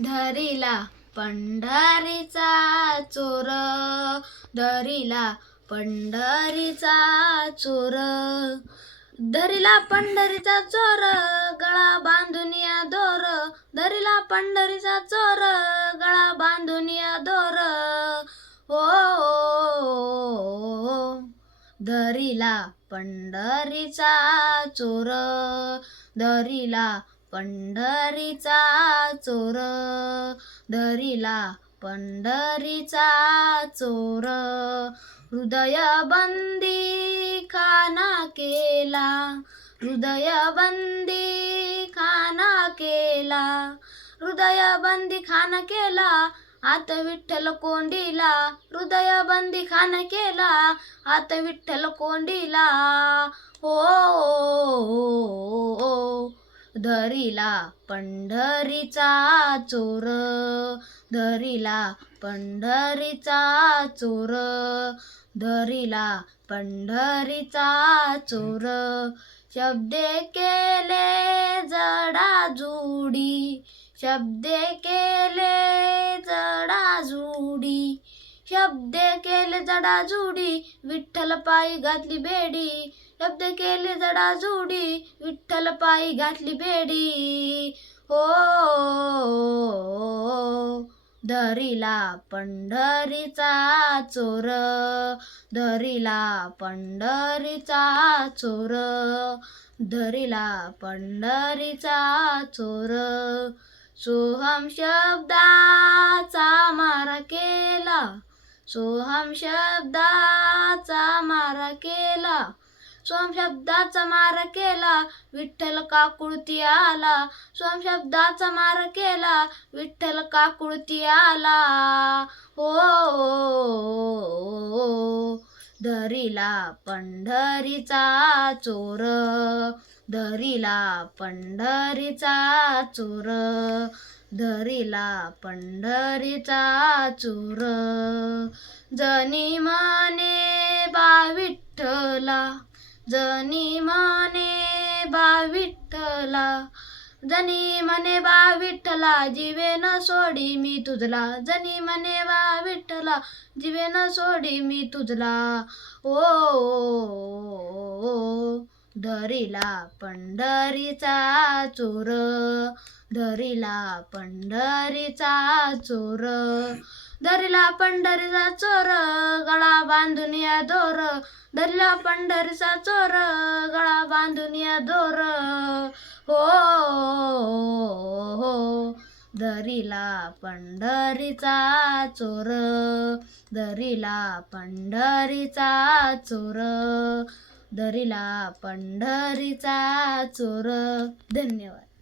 धरिला पंढरीचा चोर, धरिला पंढरीचा चोर, धरिला पंढरीचा चोर, गळा बांधुनिया दोर, धरिला पंढरीचा चोर, गळा बांधुनिया दोर, हो धरिला पंढरीचा चोर, धरिला पंढरीचा चोर, धरिला पंढरीचा चोर, हृदय बंदी खाना केला, हृदय बंदी खाना केला, हृदय बंदी खाना केला, आत विठ्ठल कोंडीला, हृदय बंदी खाना केला, आत विठ्ठल कोंडीला, हो धरिला पंढरीचा चोर, धरिला पंढरीचा चोर, धरिला पंढरीचा चोर, शब्दे केले जडाजुडी, शब्दे केले जडाजुडी, शब्दे केले जडाजुडी, विठ्ठल पायी घातली बेडी, शब्द केले जडाजुडी, विठ्ठल पायी घातली बेडी, हो धरिला पंढरीचा चोर, धरिला पंढरीचा चोर, धरिला पंढरीचा चोर, सोहम शब्दाचा मारा केला, सोहम शब्दाचा मारा केला, सोहम शब्दाचा मारा केला, विठ्ठल काकुळती आला, सोहम शब्दाचा मारा केला, विठ्ठल काकुळती आला, हो धरिला पंढरीचा चोर, धरिला पंढरीचा चोर, धरिला पंढरीचा चोर, जनी म्हणे बा विठ्ठला, जनी म्हणे बा विठ्ठला, जनी म्हणे बा विठ्ठला, जीवे न सोडी मी तुझला, जनी म्हणे बा विठ्ठला, जीवे न सोडी मी तुझला, ओ धरिला पंढरीचा चोर, धरिला पंढरीचा चोर, धरिला पंढरीचा चोर, गळा बांधुनिया दोर, धरिला पंढरीचा चोर, गळा बांधुनिया दोर, हो धरिला पंढरीचा चोर, धरिला पंढरीचा चोर, धरिला पंढरीचा चोर. धन्यवाद.